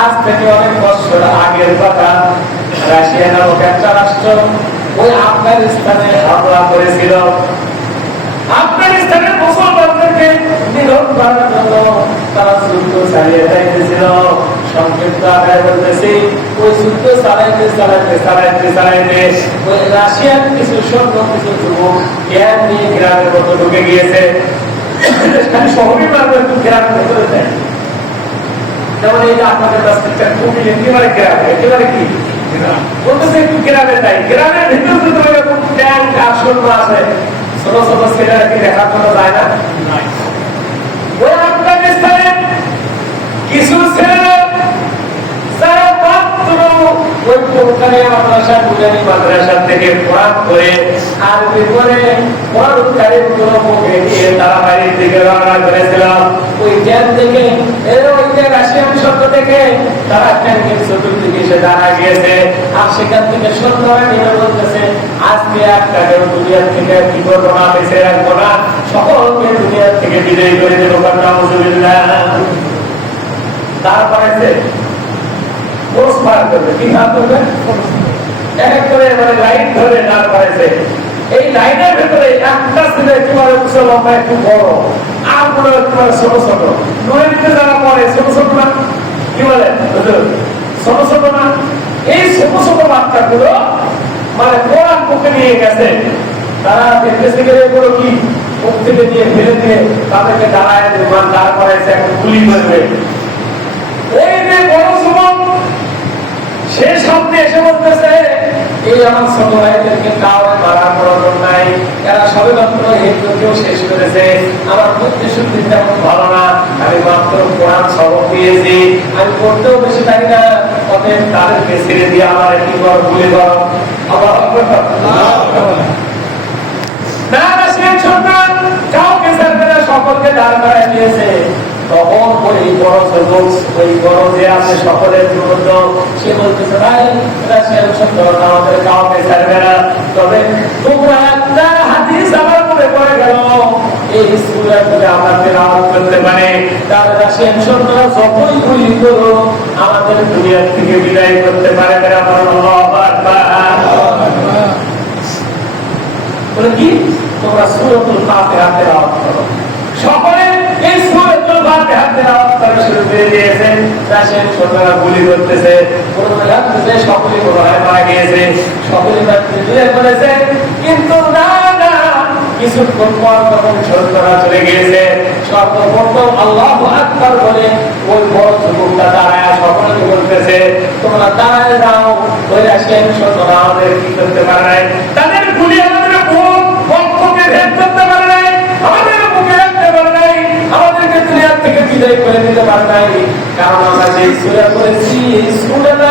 আজ থেকে অনেক বছর আগের কথা, রাশিয়া নামক একটা রাষ্ট্র ওই আফগানিস্তানে হামলা করেছিল। আফগানিস্তানের মুসলমানদেরকে নিধন করার জন্য তারা যুদ্ধ চালিয়ে যাইতেছিল। সংক্ষিপ্ত আকারে বলতেছি, ওই যুদ্ধ চালাইতে ওই রাশিয়ার কিছু সৈন্য, কিছু যুবক জ্ঞান নিয়ে গ্রামের মতো ঢুকে গিয়েছে। শহরে মারবে, একটু গ্রামের ভেতরে দেয়। যেমন এই যে আপনাদের কাছ থেকে খুবই একেবারে গ্রামে, একেবারে কি বলতেছে একটু গ্রামে যাই, গ্রামের ভিতরে যদি এরকম ট্যাঙ্ক আর সৈন্য আছে, ছোট ছোট ছেলেরা কি দেখার জন্য যায় না? ওই আফগানিস্তানে কিছু ছেলেরা যারা মাত্র ওই কোরআনী মাদ্রাসা, বুনিয়াদী মাদ্রাসা থেকে কোরআন করে আরবি করে কোরআন কারিমগুলো মুখে নিয়ে তারা বাইরের দিকে রওনা করেছিল। ওই জ্ঞান থেকে ওই যে রাশিয়ান শব্দ থেকে তারা ট্যাঙ্কের চতুর্দিকে এসে দাঁড়া গিয়েছে। আর সেখান থেকে সন্ধ্যায় নেমে বলতেছে, আজকে একটা দুনিয়ার থেকে কি করবো না, বেঁচে রাখবো না, সকলকে দুনিয়ার থেকে বিদায় করে দেবো। তারপরে লাইন ধরে দাঁড় করেছে। এই লাইনের ভেতরে একটা ছেলে একেবারে উঁচু লম্বা, একটু বড়, আর মনে একেবারে ছোট ছোট। নদীতে যারা পড়ে ছোট ছোট না, কি বলে ছোট ছোট না, এই ছোট ছোট বাচ্চাগুলো মানে কোরআন মুখে নিয়ে গেছে। তারা দেখতেছে গেলে এগুলো কি মুখ থেকে দিয়ে ফেলে দিয়ে তাদেরকে দাঁড়ায় দাঁড় করাইছে, এখন গুলি করবে। ওই যে বড় যুবক সে সামনে এসে বলতেছে, এই আমার ছোট ভাইদেরকে কাউকে মারার প্রয়োজন নাই, এরা সবে মাত্র হিন্দুকেও শেষ করেছে, আমার বুদ্ধি শুদ্ধি তেমন ভালো না, আমি মাত্র কোরআন সবক দিয়েছি, আমি পড়তেও বেশি পারি না, অতএব তাদেরকে ছেড়ে দিয়ে আমার কি কর গুলি কর। না সে সন্তান কাউকে ছাড়বে না, সকলকে দাঁড় করায় দিয়েছে। তখন ওই বড় যুবক, ওই বড় যে আছে সকলের বিরুদ্ধ, সে বলতেছে, ভাই রাশিয়ান সন্তান আমাদের কাউকে ছাড়বে না, তবে তোমরা একটা হাদিস আমার মনে পড়ে গেল, এই স্কুলের মধ্যে আমাদের আওয়াজ করতে পারে, তার রাশিয়ান সন্তান যতই গুলি করো আমাদের দুনিয়ার থেকে বিদায় করতে পারবে না। বলে কি তোমরা সূরাতুল ফাতিহা তেলাওয়াত করো। সকলে এই সূরাতুল ফাতিহা তেলাওয়াত করা শুরু করে দিয়েছেন। রাশিয়ান সৈন্যরা গুলি করতেছে, প্রথমে লাগতেছে সকলে ভয়ে মারা গিয়েছে, সকলে দূরে পড়েছে। কিন্তু না না, কিছুক্ষণ পর তখন সৈন্যরা চলে গিয়েছে। সর্বপ্রথম আল্লাহু আকবার বলে ওই বড় যুবকটা দাঁড়ায় সকলকে বলতেছে, তোমরা দাঁড়ায় যাও, ওই রাশিয়ান সৈন্যরা আমাদের কি করতে পারে নাই, তাদের গুলি আমাদের বক্ষকে ভেদ করতে পারে নাই, আমাদের মুখে রাখতে পারে নাই, আমাদেরকে দুনিয়া থেকে বিদায় করে দিতে পারে নাই, কারণ আমরা যে সূরা পড়েছি এই সূরাটা